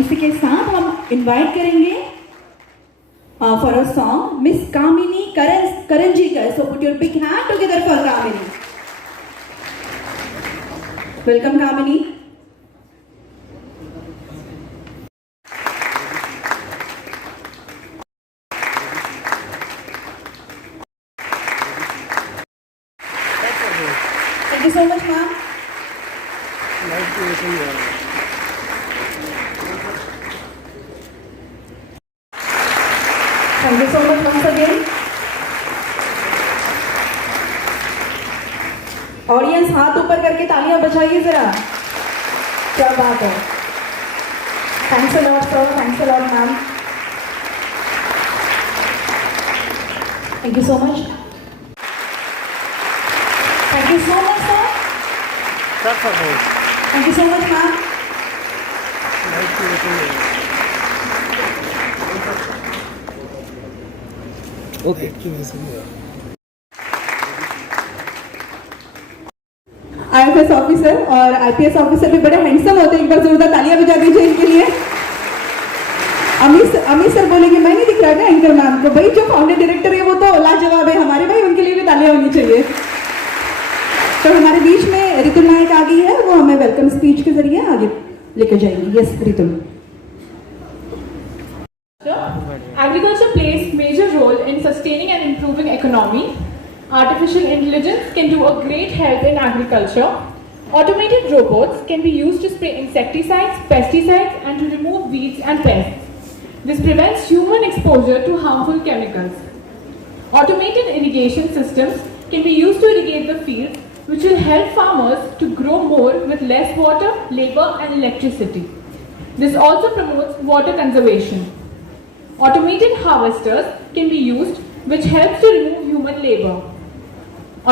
इसी के साथ हम इनवाइट करेंगे for a song miss Kamini Karanjikar. So put your big hand together for Kamini. Welcome Kamini. Thank you so much, ma'am. Thank you so much once again. Audience हाथ ऊपर करके तालियां बजाइए जरा. क्या बात है. Thanks a lot sir. Thanks a lot ma'am. Thank you so much. Thank you so much sir. Thank you so much ma'am. Okay. IFS officer और IPS officer भी बड़े हैंडसम होते हैं. एक बार जोरदार तालियां बजा दीजिए इनके लिए. अमित सर बोलेंगे मैं नहीं दिख रहा था एंकर मैम को. भाई जो फाउंडर डायरेक्टर है वो तो लाजवाब है हमारे भाई. उनके लिए भी तालियां होनी चाहिए. तो हमारे बीच में रितु नायक आ गई है. वो हमें वेलकम स्पीच के जरिए आगे लेकर जाएंगी. Yes Ritu. Agriculture plays major role in sustaining and improving economy. Artificial intelligence can do a great help in agriculture. Automated robots can be used to spray insecticides, pesticides, and to remove weeds and pests. This prevents human exposure to harmful chemicals. Automated irrigation systems can be used to irrigate the fields, which will help farmers to grow more with less water, labor, and electricity. This also promotes water conservation. Automated harvesters can be used, which helps to remove human labor.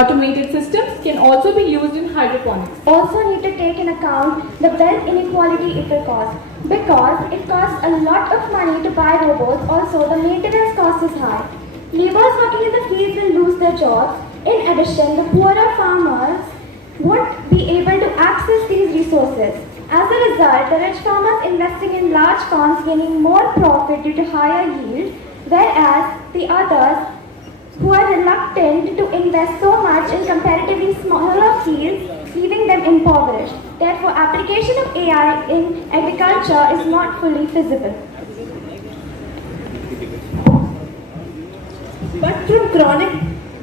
Automated systems can also be used in hydroponics. Also need to take in account the wealth inequality it will cause. Because it costs a lot of money to buy robots, also the maintenance cost is high. Laborers working in the fields will lose their jobs. In addition, the poorer farmers won't be able to access these resources. As a result, the rich farmers investing in large farms gaining more profit due to higher yield, whereas the others who are reluctant to invest so much in comparatively smaller fields, leaving them impoverished. Therefore, application of AI in agriculture is not fully feasible. But from chronic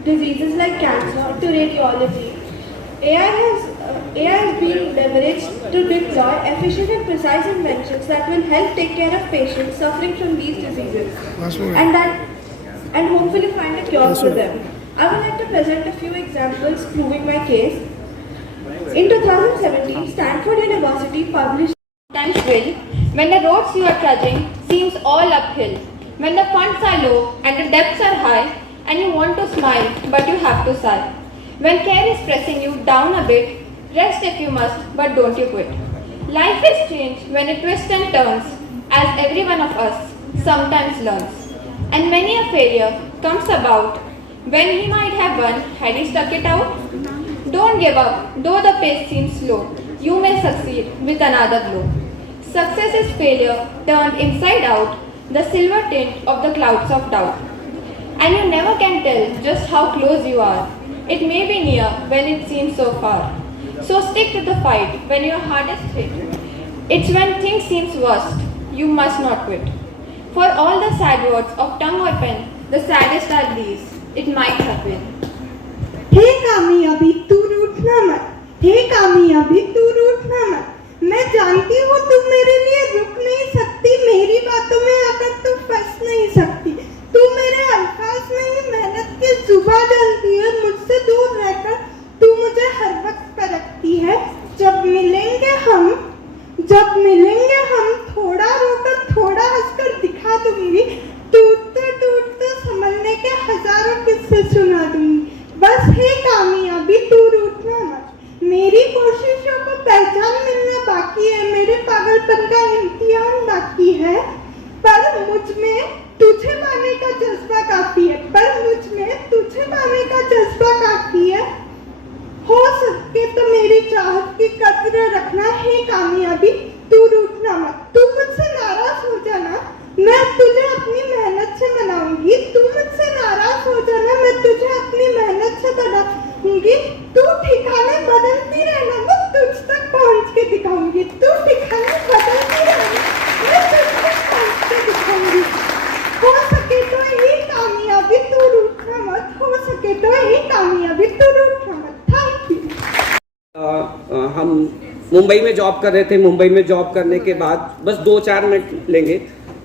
diseases like cancer to radiology, AI has been leveraged to deploy efficient and precise inventions that will help take care of patients suffering from these diseases and hopefully find a cure for them. I would like to present a few examples proving my case. In 2017, Stanford University published Sometimes will, when the roads you are trudging seems all uphill, when the funds are low and the debts are high, and you want to smile but you have to sigh. When care is pressing you down a bit, rest if you must, but don't you quit. Life is changed when it twists and turns, as every one of us sometimes learns. And many a failure comes about when he might have won had he stuck it out. Don't give up, though the pace seems slow. You may succeed with another blow. Success is failure turned inside out, the silver tint of the clouds of doubt. And you never can tell just how close you are. It may be near when it seems so far. So stick to the fight when your heart is hit. It's when things seems worst, you must not quit. For all the sad words of tongue or pen, the saddest are these, it might have been. हे कामयाबी तू रूठना मत, हे कामयाबी तू रूठना मत. मैं जानती हूँ तुम मेरे लिए रुक नहीं सकती, मेरी बातों में आकर तू फंस नहीं सकती. तू मेरे अल्फाज में ही मेहनत की जुबा डालती है, मुझसे दूर रहकर तू मुझे हर वक्त परखती है. जब मिलेंगे हम थोड़ा रोकर थोड़ा हंसकर दिखा दूंगी. टूटते टूटते संभलने के हजारों किस्से सुना दूंगी. बस हे कामयाबी तू रूठना मत. मेरी कोशिशों को पहचान मिलना बाकी है, मेरे पागलपन का इम्तिहान बाकी है. पर मुझ में तुझे पाने का जज्बा काफी है, हो सके तो मेरी चाहत की कद्र रखना. है कामयाबी तू रूठना मत. तू मुझसे मुंबई में जॉब कर रहे थे। मुंबई में जॉब करने के बाद, बस 2-4 मिनट लेंगे,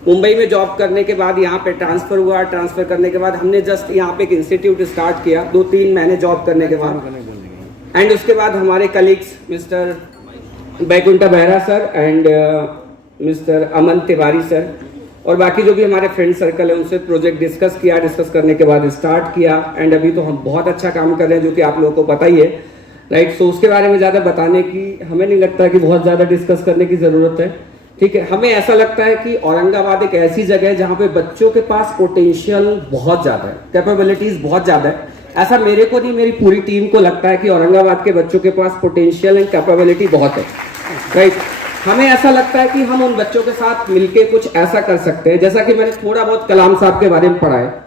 मुंबई में जॉब करने के बाद यहाँ पे ट्रांसफ़र हुआ। ट्रांसफ़र करने के बाद हमने जस्ट यहाँ पे एक इंस्टीट्यूट स्टार्ट किया 2-3 महीने जॉब करने के बाद। एंड उसके बाद हमारे colleagues mister Baikuntha Behera sir and mister Aman Tiwari sir और बाकी जो भी हमारे फ्रेंड सर्कल है उनसे प्रोजेक्ट डिस्कस किया। डिस्कस करने के बाद स्टार्ट किया एंड अभी तो हम बहुत अच्छा काम कर रहे हैं, जो कि आप लोगों को पता ही है, राइट। सो उसके बारे में ज़्यादा बताने की हमें नहीं लगता कि बहुत ज़्यादा डिस्कस करने की ज़रूरत है, ठीक है। हमें ऐसा लगता है कि औरंगाबाद एक ऐसी जगह है जहाँ पे बच्चों के पास पोटेंशियल बहुत ज़्यादा है, कैपेबिलिटीज़ बहुत ज़्यादा है। ऐसा मेरे को नहीं, मेरी पूरी टीम को लगता है कि औरंगाबाद के बच्चों के पास पोटेंशियल एंड कैपेबिलिटी बहुत है, राइट। हमें ऐसा लगता है कि हम उन बच्चों के साथ मिलके कुछ ऐसा कर सकते हैं, जैसा कि मैंने थोड़ा बहुत कलाम साहब के बारे में पढ़ा है।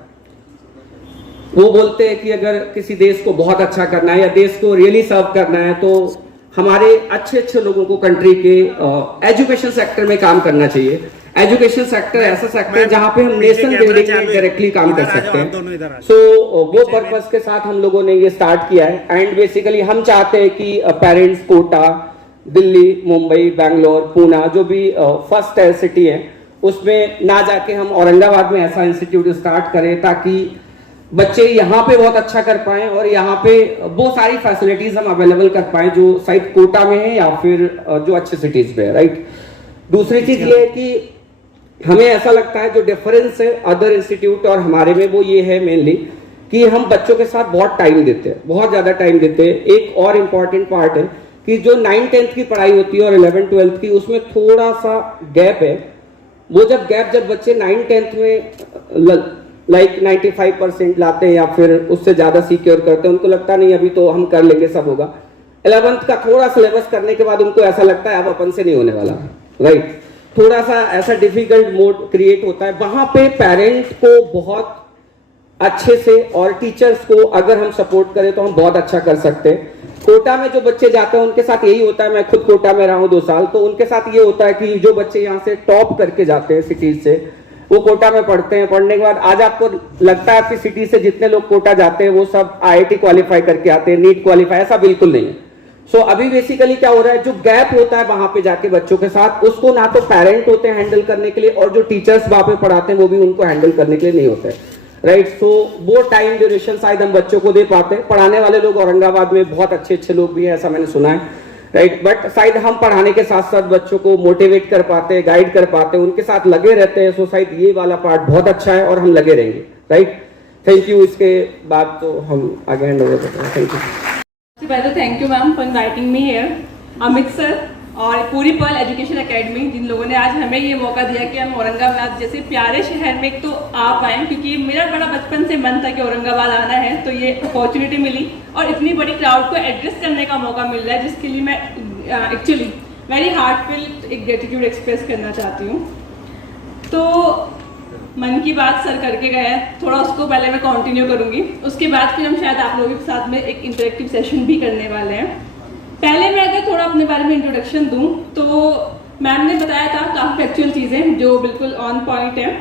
वो बोलते हैं कि अगर किसी देश को बहुत अच्छा करना है या देश को रियली सर्व करना है तो हमारे अच्छे लोगों को कंट्री के एजुकेशन सेक्टर में काम करना चाहिए। एजुकेशन सेक्टर ऐसा सेक्टर है जहां पे हम नेशन बिल्डिंग में डायरेक्टली काम कर सकते हैं। सो वो पर्पस के साथ हम लोगों ने ये स्टार्ट किया है एंड बेसिकली हम चाहते हैं कि पेरेंट्स कोटा, दिल्ली, मुंबई, बैंगलोर, पूना, जो भी फर्स्ट टायर सिटी है उसमें ना जाके हम औरंगाबाद में ऐसा इंस्टीट्यूट स्टार्ट करें ताकि बच्चे यहाँ पे बहुत अच्छा कर पाएं और यहाँ पे बहुत सारी फैसिलिटीज हम अवेलेबल कर पाएं जो शायद कोटा में है या फिर जो अच्छे सिटीज पे है, राइट। दूसरी चीज ये है कि हमें ऐसा लगता है जो डिफरेंस है अदर इंस्टीट्यूट और हमारे में वो ये है मेनली कि हम बच्चों के साथ बहुत टाइम देते हैं, बहुत ज्यादा टाइम देते हैं। एक और इम्पॉर्टेंट पार्ट है कि जो 9th-10th की पढ़ाई होती है और 11th-12th की उसमें थोड़ा सा गैप है। वो जब बच्चे 9th-10th में लाइक 95% लाते हैं या फिर उससे ज्यादा सिक्योर करते हैं, उनको लगता नहीं अभी तो हम कर लेंगे, सब होगा। 11th का थोड़ा सिलेबस करने के बाद उनको ऐसा लगता है अब अपन से नहीं होने वाला, राइट। थोड़ा सा ऐसा डिफिकल्ट मोड क्रिएट होता है। वहां पे पेरेंट को बहुत अच्छे से और टीचर्स को अगर हम सपोर्ट करें तो हम बहुत अच्छा कर सकते हैं। कोटा में जो बच्चे जाते हैं उनके साथ यही होता है, मैं खुद कोटा में रहा हूं 2 साल, तो उनके साथ ये होता है कि जो बच्चे यहाँ से टॉप करके जाते हैं सिटीज से, वो कोटा में पढ़ते हैं। पढ़ने के बाद आज आपको लगता है आपकी सिटी से जितने लोग कोटा जाते हैं वो सब IIT क्वालिफाई करके आते हैं, नीट क्वालिफाई, ऐसा बिल्कुल नहीं है। सो अभी बेसिकली क्या हो रहा है, जो गैप होता है वहां पे जाके बच्चों के साथ, उसको ना तो पेरेंट होते हैं हैंडल करने के लिए और जो टीचर्स वहां पे पढ़ाते हैं वो भी उनको हैंडल करने के लिए नहीं होते, राइट। सो वो टाइम ड्यूरेशन शायद हम बच्चों को दे पाते हैं। पढ़ाने वाले लोग औरंगाबाद में बहुत अच्छे लोग भी हैं, ऐसा मैंने सुना है, राइट। बट शायद हम पढ़ाने के साथ साथ बच्चों को मोटिवेट कर पाते हैं, गाइड कर पाते हैं, उनके साथ लगे रहते हैं। सो शायद ये वाला पार्ट बहुत अच्छा है और हम लगे रहेंगे, राइट। Thank you. इसके बाद तो हम आगे हैंड ओवर करते हैं। Thank you. पहले thank you ma'am for inviting me here, Amit sir और पूरी पर्ल एजुकेशन एकेडमी, जिन लोगों ने आज हमें ये मौका दिया कि हम औरंगाबाद जैसे प्यारे शहर में एक तो आ पाएँ, क्योंकि मेरा बड़ा बचपन से मन था कि औरंगाबाद आना है, तो ये अपॉर्चुनिटी मिली और इतनी बड़ी क्राउड को एड्रेस करने का मौका मिल रहा है, जिसके लिए मैं एक्चुअली वेरी हार्टफुल एक ग्रेटिट्यूड एक्सप्रेस करना चाहती हूँ। तो मन की बात सर करके गए, थोड़ा उसको पहले मैं कंटिन्यू करूँगी, उसके बाद फिर हम शायद आप लोगों के साथ में एक इंटरेक्टिव सेशन भी करने वाले हैं। पहले मैं अगर थोड़ा अपने बारे में इंट्रोडक्शन दूं तो मैम ने बताया था काफ़ी फैक्चुअल चीज़ें जो बिल्कुल ऑन पॉइंट है।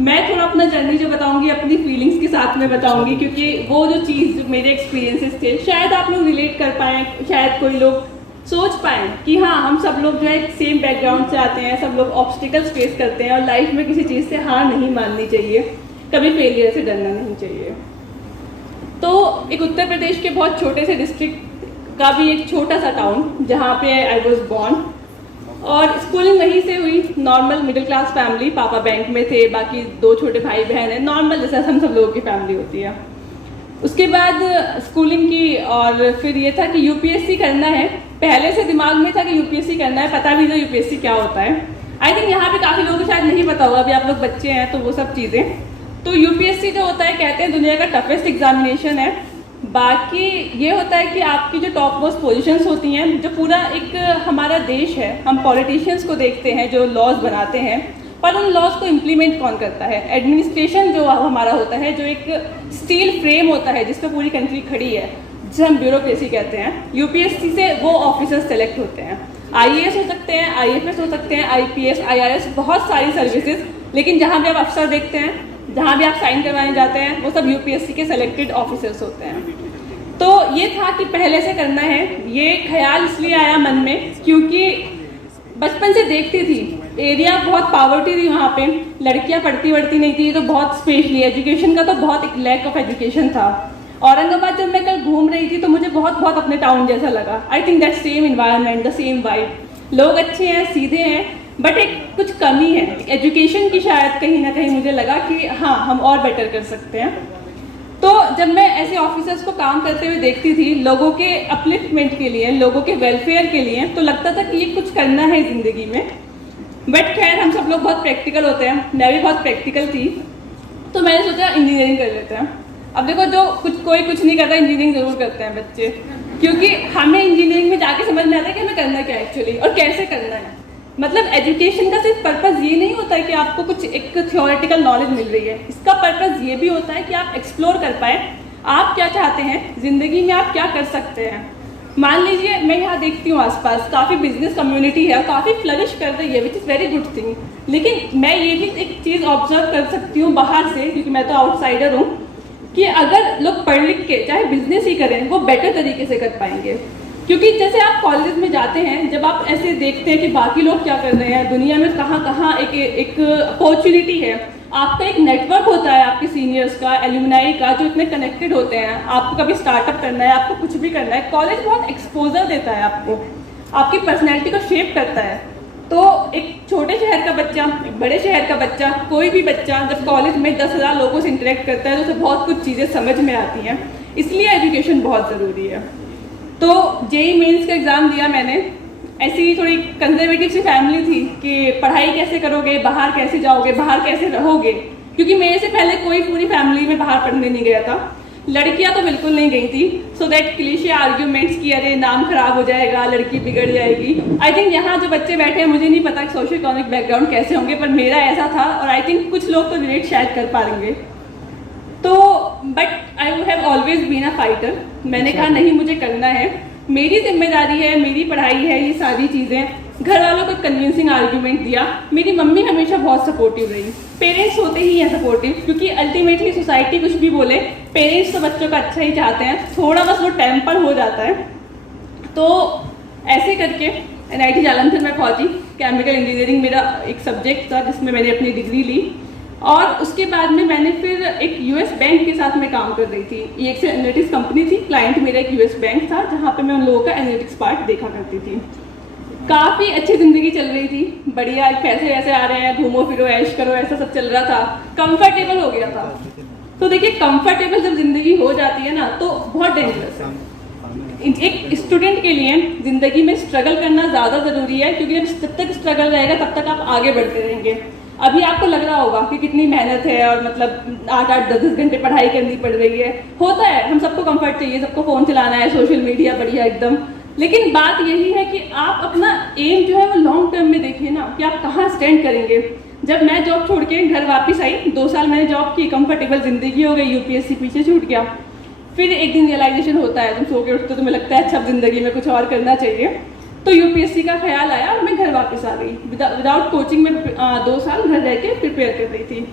मैं थोड़ा अपना जर्नी जो बताऊंगी अपनी फीलिंग्स के साथ में बताऊंगी, क्योंकि वो जो चीज़ मेरे एक्सपीरियंसेस थे शायद आप लोग रिलेट कर पाएँ, शायद कोई लोग सोच पाएँ कि हाँ हम सब लोग जो है सेम बैकग्राउंड से आते हैं, सब लोग ऑब्स्टिकल्स फेस करते हैं और लाइफ में किसी चीज़ से हार नहीं माननी चाहिए, कभी फेलियर से डरना नहीं चाहिए। तो एक उत्तर प्रदेश के बहुत छोटे से डिस्ट्रिक्ट का भी एक छोटा सा टाउन जहाँ पे आई वॉज बॉर्न और स्कूलिंग वहीं से हुई। नॉर्मल मिडिल क्लास फैमिली, पापा बैंक में थे, बाकी 2 छोटे भाई बहन हैं, नॉर्मल जैसा हम सब लोगों की फैमिली होती है। उसके बाद स्कूलिंग की और फिर ये था कि यूपीएससी करना है, पहले से दिमाग में था कि यूपीएससी करना है, पता भी था यूपीएससी क्या होता है। आई थिंक यहाँ पे काफ़ी लोगों को शायद नहीं पता होगा, अभी आप लोग बच्चे हैं तो वो सब चीज़ें। तो यूपीएससी जो होता है कहते हैं दुनिया का टफेस्ट एग्जामिनेशन है। बाकी ये होता है कि आपकी जो टॉप मोस्ट पोजीशंस होती हैं, जो पूरा एक हमारा देश है, हम पॉलिटिशियंस को देखते हैं जो लॉज बनाते हैं, पर उन लॉज को इम्प्लीमेंट कौन करता है? एडमिनिस्ट्रेशन जो हमारा होता है, जो एक स्टील फ्रेम होता है जिस पर पूरी कंट्री खड़ी है, जिसे हम ब्यूरोक्रेसी कहते हैं। यूपीएससी से वो ऑफिसर्स सेलेक्ट होते हैं, आईएएस हो सकते हैं, आईएफएस हो सकते हैं, आईपीएस, आईआरएस, बहुत सारी सर्विसेज। लेकिन जहाँ भी आप अफसर देखते हैं, जहाँ भी आप साइन करवाने जाते हैं, वो सब यूपीएससी के सेलेक्टेड ऑफिसर्स होते हैं। तो ये था कि पहले से करना है। ये ख्याल इसलिए आया मन में क्योंकि बचपन से देखती थी एरिया बहुत पावर्टी थी वहाँ पे, लड़कियाँ पढ़ती वढ़ती नहीं थी, तो बहुत स्पेशली एजुकेशन का तो बहुत एक लैक ऑफ एजुकेशन था। औरंगाबाद जब मैं कल घूम रही थी तो मुझे बहुत बहुत अपने टाउन जैसा लगा। I think that same environment, the same vibe, लोग अच्छे हैं, सीधे हैं, बट एक कुछ कमी है एजुकेशन की, शायद कहीं ना कहीं मुझे लगा कि हाँ हम और बेटर कर सकते हैं। तो जब मैं ऐसे ऑफिसर्स को काम करते हुए देखती थी लोगों के अपलिफ्टमेंट के लिए, लोगों के वेलफेयर के लिए, तो लगता था कि ये कुछ करना है ज़िंदगी में। बट खैर हम सब लोग बहुत प्रैक्टिकल होते हैं, मैं भी बहुत प्रैक्टिकल थी, तो मैंने सोचा इंजीनियरिंग कर लेते हैं। अब देखो जो कोई कुछ नहीं करता, इंजीनियरिंग जरूर करते हैं बच्चे, क्योंकि हमें इंजीनियरिंग में जाके समझ में आता है कि हमें करना क्या एक्चुअली और कैसे करना है। मतलब एजुकेशन का सिर्फ पर्पज़ ये नहीं होता है कि आपको कुछ एक थियोरेटिकल नॉलेज मिल रही है, इसका पर्पज़ ये भी होता है कि आप एक्सप्लोर कर पाए आप क्या चाहते हैं ज़िंदगी में, आप क्या कर सकते हैं। मान लीजिए मैं यहाँ देखती हूँ आसपास काफ़ी बिजनेस कम्युनिटी है, काफ़ी फ्लरिश कर रही है, which is very good thing, लेकिन मैं ये भी एक चीज़ ऑब्जर्व कर सकती हूँ बाहर से, क्योंकि मैं तो आउटसाइडर हूँ, कि अगर लोग पढ़ लिख के चाहे बिजनेस ही करें वो बेटर तरीके से कर पाएंगे। क्योंकि जैसे आप कॉलेज में जाते हैं, जब आप ऐसे देखते हैं कि बाकी लोग क्या कर रहे हैं दुनिया में, कहाँ कहाँ एक अपॉर्चुनिटी है, आपका एक नेटवर्क होता है आपके सीनियर्स का, एल्यूमनाई का, जो इतने कनेक्टेड होते हैं। आपको कभी स्टार्टअप करना है, आपको कुछ भी करना है, कॉलेज बहुत एक्सपोजर देता है आपको, आपकी पर्सनैलिटी को शेप करता है। तो एक छोटे शहर का बच्चा, एक बड़े शहर का बच्चा, कोई भी बच्चा जब कॉलेज में 10,000 लोगों से इंटरेक्ट करता है तो उसे बहुत कुछ चीज़ें समझ में आती हैं, इसलिए एजुकेशन बहुत ज़रूरी है। तो जेई मेंस का एग्ज़ाम दिया मैंने, ऐसी थोड़ी कंजर्वेटिव सी फैमिली थी कि पढ़ाई कैसे करोगे, बाहर कैसे जाओगे, बाहर कैसे रहोगे, क्योंकि मेरे से पहले कोई पूरी फैमिली में बाहर पढ़ने नहीं गया था, लड़कियां तो बिल्कुल नहीं गई थी। सो दैट क्लीशे आर्ग्यूमेंट्स की अरे नाम खराब हो जाएगा, लड़की बिगड़ जाएगी। आई थिंक यहाँ जो बच्चे बैठे हैं, मुझे नहीं पता कि सोशो इकोनॉमिक बैकग्राउंड कैसे होंगे, पर मेरा ऐसा था, और आई थिंक कुछ लोग तो रिलेट शायद कर पाएंगे। तो but I have always been a fighter, मैंने कहा नहीं मुझे करना है, मेरी जिम्मेदारी है, मेरी पढ़ाई है, ये सारी चीज़ें। घर वालों को कन्विंसिंग आर्ग्यूमेंट दिया। मेरी मम्मी हमेशा बहुत सपोर्टिव रही, पेरेंट्स होते ही हैं सपोर्टिव, क्योंकि अल्टीमेटली सोसाइटी कुछ भी बोले, पेरेंट्स तो बच्चों का अच्छा ही चाहते हैं, थोड़ा बस वो टेम्पर हो जाता है। तो ऐसे करके NIT जालंधर में पहुंची, केमिकल इंजीनियरिंग मेरा एक सब्जेक्ट था जिसमें मैंने अपनी डिग्री ली, और उसके बाद में मैंने फिर एक US बैंक के साथ मैं काम कर रही थी। ये एक एनालिटिक्स कंपनी थी, क्लाइंट मेरा एक US बैंक था, जहाँ पे मैं उन लोगों का एनालिटिक्स पार्ट देखा करती थी। काफ़ी अच्छी ज़िंदगी चल रही थी, बढ़िया, पैसे वैसे आ रहे हैं, घूमो फिरो ऐश करो, ऐसा सब चल रहा था, कंफर्टेबल हो गया था। तो देखिए कंफर्टेबल जब ज़िंदगी हो जाती है ना तो बहुत डेंजरस है। एक स्टूडेंट के लिए ज़िंदगी में स्ट्रगल करना ज़्यादा ज़रूरी है, क्योंकि जब तक स्ट्रगल रहेगा तब तक आप आगे बढ़ते रहेंगे। अभी आपको लग रहा होगा कि कितनी मेहनत है और मतलब 8-8, 10-10 घंटे पढ़ाई करनी पड़ रही है, होता है, हम सबको कंफर्ट चाहिए, सबको फ़ोन चलाना है, सोशल मीडिया बढ़िया एकदम, लेकिन बात यही है कि आप अपना एम जो है वो लॉन्ग टर्म में देखिए ना, कि आप कहाँ स्टैंड करेंगे। जब मैं जॉब छोड़ के घर वापस आई, 2 साल मैंने जॉब की, कंफर्टेबल ज़िंदगी हो गई, UPSC पीछे छूट गया। फिर एक दिन रियलाइजेशन होता है, तुम सो के उठते तो तुम्हें लगता है अच्छा ज़िंदगी में कुछ और करना चाहिए, तो UPSC का ख्याल आया और मैं घर वापस आ गई। विदाउट कोचिंग में 2 साल घर रह के प्रिपेयर कर रही थी।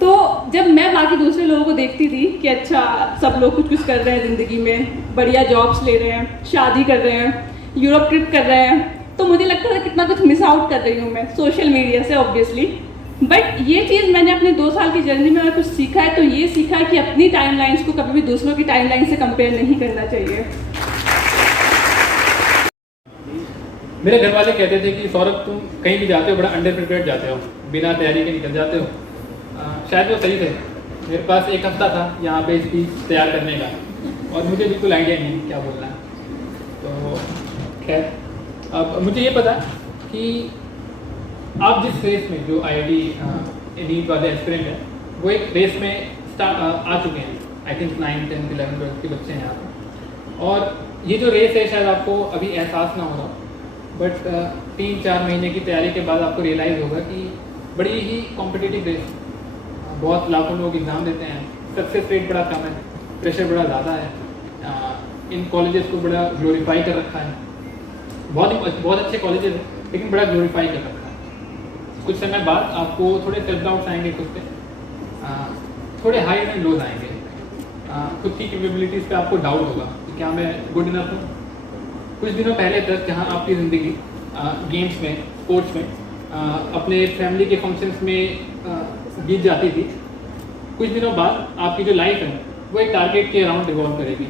तो जब मैं बाकी दूसरे लोगों को देखती थी कि अच्छा सब लोग कुछ कर रहे हैं ज़िंदगी में, बढ़िया जॉब्स ले रहे हैं, शादी कर रहे हैं, यूरोप ट्रिप कर रहे हैं, तो मुझे लगता था कितना कुछ मिस आउट कर रही हूँ मैं सोशल मीडिया से ऑब्वियसली। बट ये चीज़ मैंने अपने 2 साल की जर्नी में अगर कुछ सीखा है तो ये सीखा है कि अपनी टाइमलाइंस को कभी भी दूसरों की टाइमलाइन से कंपेयर नहीं करना चाहिए। मेरे घर वाले कहते थे कि सौरभ तुम कहीं भी जाते हो बड़ा अंडर प्रिपेयर्ड जाते हो, बिना तैयारी के निकल जाते हो। शायद वो सही थे। मेरे पास 1 हफ्ता था यहाँ पे स्पीच तैयार करने का, और मुझे बिल्कुल आइडिया नहीं क्या बोलना है। तो खैर अब मुझे ये पता कि आप जिस रेस में, जो IIT नीट वाले एस्पिरेंट हैं, वो एक रेस में आ चुके हैं। आई थिंक 9, 10, 11, 12 के बच्चे हैं यहाँ पर, और ये जो रेस है शायद आपको अभी एहसास ना होगा, बट 3-4 महीने की तैयारी के बाद आपको रियलाइज़ होगा कि बड़ी ही कॉम्पिटिटिव रेस, बहुत लाखों लोग एग्ज़ाम देते हैं, सक्सेस रेट बड़ा कम है, प्रेशर बड़ा ज़्यादा है, इन कॉलेजेस को बड़ा ग्लोरीफाई कर रखा है, बहुत अच्छे कॉलेजेस हैं लेकिन बड़ा ग्लोरीफाई कर रखा है। कुछ समय बाद आपको थोड़े सेल्फ डाउट्स आएंगे खुद पे, थोड़े हाई एंड लोज आएंगे, खुद की कैपेबिलिटीज़ पे आपको डाउट होगा कि क्या मैं गुड इनफ हूँ। कुछ दिनों पहले तक जहाँ आपकी ज़िंदगी गेम्स में, स्पोर्ट्स में, अपने फैमिली के फंक्शंस में बीत जाती थी, कुछ दिनों बाद आपकी जो लाइफ है वो एक टारगेट के अराउंड रिवॉल्व करेगी।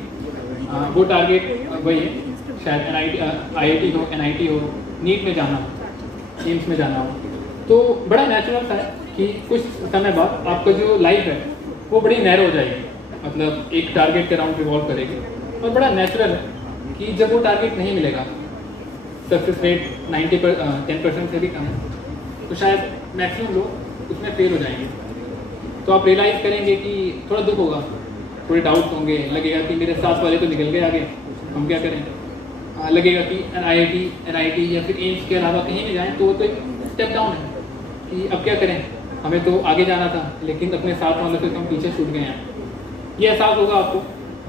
वो टारगेट वही है, शायद IIT हो, NIT हो, नीट में जाना हो, एम्स में जाना हो। तो बड़ा नेचुरल था कि कुछ समय बाद आपका जो लाइफ है वो बड़ी नैरो हो जाएगी, मतलब एक टारगेट के अराउंड रिवॉल्व करेगी। और बड़ा नेचुरल है कि जब वो टारगेट नहीं मिलेगा, सक्सेस रेट 10% से भी कम है, तो शायद मैक्सिमम लोग उसमें फेल हो जाएंगे। तो आप रियलाइज़ करेंगे कि थोड़ा दुख होगा, थोड़े डाउट्स होंगे, लगेगा कि मेरे साथ वाले तो निकल गए आगे, हम क्या करें। लगेगा कि IIT, NIT या फिर एम्स के अलावा कहीं भी जाएँ तो वो तो एक स्टेप डाउन है कि अब क्या करें, हमें तो आगे जाना था लेकिन अपने साथ वालों से तो हम पीछे छूट गए हैं। ये एहसास होगा आपको,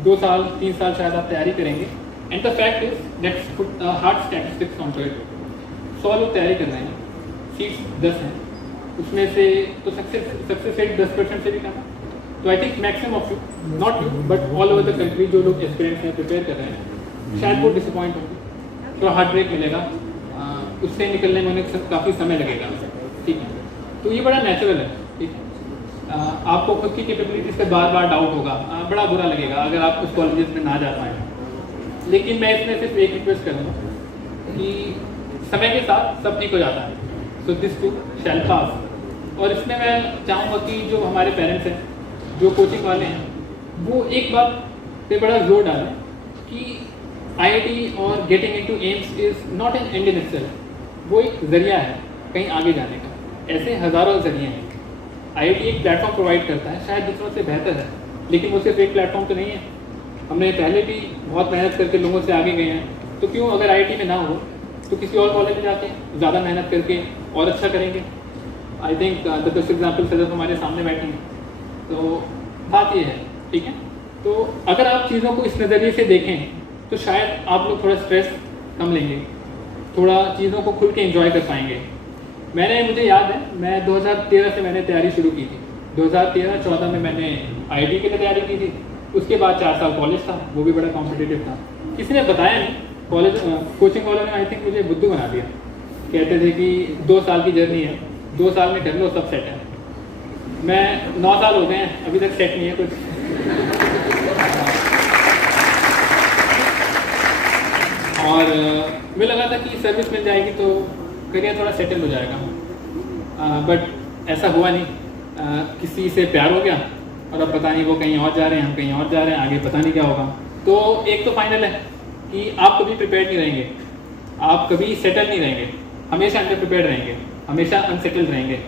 2 साल 3 साल शायद आप तैयारी करेंगे। And the fact is let's put hard statistics on to it. 100 लोग तैयारी कर रहे हैं, सीट्स 10 हैं, उसमें से तो सक्सेस रेट 10% से भी कम है। तो I think maximum of you, not you but all over the country, जो लोग एस्पिरेंट्स हैं, प्रिपेयर कर रहे हैं, शायद वो डिसअपॉइंट होंगे, थोड़ा हार्ट ब्रेक मिलेगा, उससे निकलने में उन्हें काफ़ी समय लगेगा। ठीक है, तो ये बड़ा नेचुरल है। ठीक है, आपको खुद की कैपेबिलिटीज़ पे बार बार डाउट होगा, बड़ा बुरा लगेगा अगर आप उस कॉलेजेस में ना जा पाएँ। लेकिन मैं इसमें सिर्फ एक रिक्वेस्ट करूँगा कि समय के साथ सब ठीक हो जाता है, सो दिस टू शैल पास। और इसमें मैं चाहूँगा कि जो हमारे पेरेंट्स हैं, जो कोचिंग वाले हैं, वो एक बात पे बड़ा जोर डालें कि IIT और getting into AIIMS is not an and in itself, वो एक ज़रिया है कहीं आगे जाने का। ऐसे हज़ारों ज़रिए हैं। IIT एक प्लेटफॉर्म प्रोवाइड करता है, शायद दूसरों से बेहतर है, लेकिन वो सिर्फ एक प्लेटफॉर्म तो नहीं है। हमने पहले भी बहुत मेहनत करके लोगों से आगे गए हैं, तो क्यों अगर IIT में ना हो तो किसी और कॉलेज में जाके ज़्यादा मेहनत करके और अच्छा करेंगे। I think the best example सदर हमारे सामने बैठे हैं। तो बात ये है, ठीक है, तो अगर आप चीज़ों को इस नज़रिए से देखें तो शायद आप लोग थोड़ा स्ट्रेस कम लेंगे, थोड़ा चीज़ों को खुल के एंजॉय कर पाएंगे। मुझे याद है, मैं 2013 से मैंने तैयारी शुरू की थी। 2013-14 में मैंने IIT के लिए तैयारी की थी। उसके बाद 4 साल कॉलेज था, वो भी बड़ा कॉम्पिटिटिव था। किसी ने बताया नहीं, कॉलेज कोचिंग वालों ने आई थिंक मुझे बुद्धू बना दिया। कहते थे कि 2 साल की जर्नी है, 2 साल में कर लो सब सेट है। मैं 9 साल हो गए हैं, अभी तक सेट नहीं है कुछ। और मुझे लगा था कि सर्विस मिल जाएगी तो करियर थोड़ा सेटल हो जाएगा, बट ऐसा हुआ नहीं। किसी से प्यार हो गया और अब पता नहीं वो कहीं और जा रहे हैं, हम कहीं और जा रहे हैं, आगे पता नहीं क्या होगा। तो एक तो फाइनल है कि आप कभी प्रिपेयर्ड नहीं रहेंगे, आप कभी सेटल नहीं रहेंगे, हमेशा अंडर प्रिपेयर्ड रहेंगे, हमेशा अनसेटल्ड रहेंगे।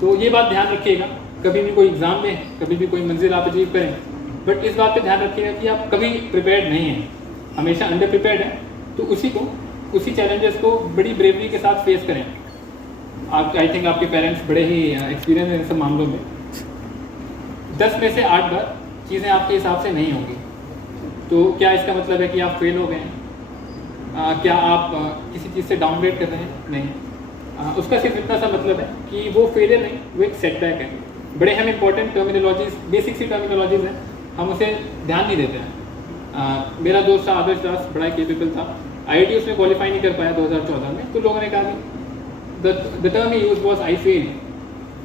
तो ये बात ध्यान रखिएगा, कभी भी कोई एग्ज़ाम में, कभी भी कोई मंजिल आप अचीव करें, बट इस बात पे ध्यान रखिएगा कि आप कभी प्रिपेयर्ड नहीं हैं, हमेशा अंडर प्रिपेयर्ड हैं। तो उसी चैलेंजेस को बड़ी ब्रेवरी के साथ फेस करें। आप आई थिंक आपके पेरेंट्स बड़े ही एक्सपीरियंस हैं इन सब मामलों में। 10 में से 8 बार चीज़ें आपके हिसाब से नहीं होंगी, तो क्या इसका मतलब है कि आप फेल हो गए हैं? क्या आप किसी चीज़ से डाउनग्रेड कर रहे हैं? नहीं, उसका सिर्फ इतना सा मतलब है कि वो फेलियर नहीं, वो एक सेटबैक है। बड़े हम इंपॉर्टेंट टर्मिनोलॉजीज, बेसिक सी टर्मिनोलॉजीज हैं, हम उसे ध्यान नहीं देते हैं। मेरा दोस्त था आदर्श दास, बड़ा केपेबल था, IIT उसमें क्वालिफाई नहीं कर पाया 2014 में, तो लोगों ने कहा कि the term he use was I fail.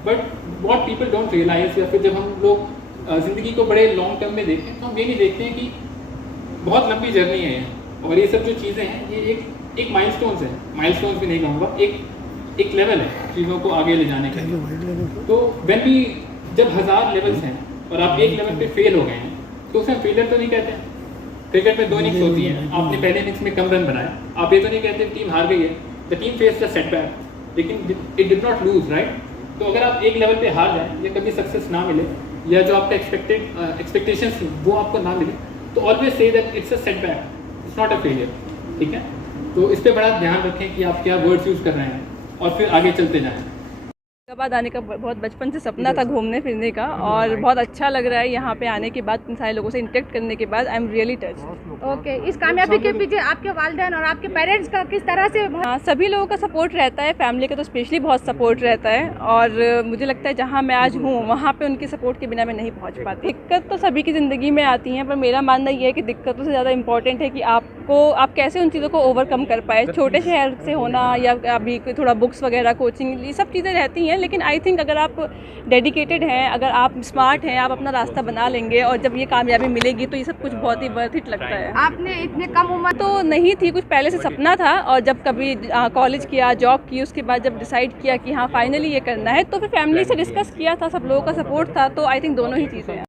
But what people don't realise, या फिर जब हम लोग ज़िंदगी को बड़े लॉन्ग टर्म में देखते हैं तो हम ये नहीं देखते हैं कि बहुत लंबी जर्नी है ये, और ये सब जो चीज़ें हैं ये एक माइलस्टोन्स है, माइलस्टोन्स भी नहीं कहूँगा, एक लेवल है चीज़ों को आगे ले जाने का। तो जब 1000 लेवल्स हैं और आप एक लेवल पे फेल हो गए हैं तो उसे फेलियर तो नहीं कहते हैं। क्रिकेट में 2 इनिंग्स होती हैं, आपने पहले इनिंग्स में कम रन बनाया, आप ये तो नहीं कहते टीम हार गई है, the team face the setback, लेकिन it did not lose, right. तो अगर आप एक लेवल पे हार जाए या कभी सक्सेस ना मिले, या जो आपका एक्सपेक्टेशंस थी वो आपको ना मिले, तो always say that it's a setback, it's not a failure, ठीक है। तो इस पर बड़ा ध्यान रखें कि आप क्या वर्ड्स यूज़ कर रहे हैं और फिर आगे चलते जाएँ। बाद आने का बहुत बचपन से सपना था घूमने फिरने का, और बहुत अच्छा लग रहा है यहाँ पे आने के बाद, इन सारे लोगों से इंटरेक्ट करने के बाद। I am really touched. Okay, इस कामयाबी के पीछे आपके वालिदैन और आपके पेरेंट्स का किस तरह से? हाँ, सभी लोगों का सपोर्ट रहता है, फैमिली का तो स्पेशली बहुत सपोर्ट रहता है, और मुझे लगता है जहाँ मैं आज हूँ वहाँ पे उनके सपोर्ट के बिना मैं नहीं पहुँच पाती। दिक्कत तो सभी की ज़िंदगी में आती हैं, पर मेरा मानना ये है कि दिक्कतों से ज़्यादा इंपॉर्टेंट है कि आप कैसे उन चीज़ों को ओवरकम कर पाए। छोटे शहर से होना या अभी थोड़ा बुक्स वगैरह, कोचिंग, ये सब चीज़ें रहती हैं, लेकिन आई थिंक अगर आप डेडिकेटेड हैं, अगर आप स्मार्ट हैं, आप अपना रास्ता बना लेंगे, और जब ये कामयाबी मिलेगी तो ये सब कुछ बहुत ही वर्थ इट लगता है। आपने इतने कम उम्र तो नहीं थी, कुछ पहले से सपना था, और जब कभी कॉलेज किया, जॉब की, उसके बाद जब डिसाइड किया कि हाँ फाइनली ये करना है, तो फिर फैमिली से डिस्कस किया था, सब लोगों का सपोर्ट था, तो आई थिंक दोनों ही चीज़ें हैं।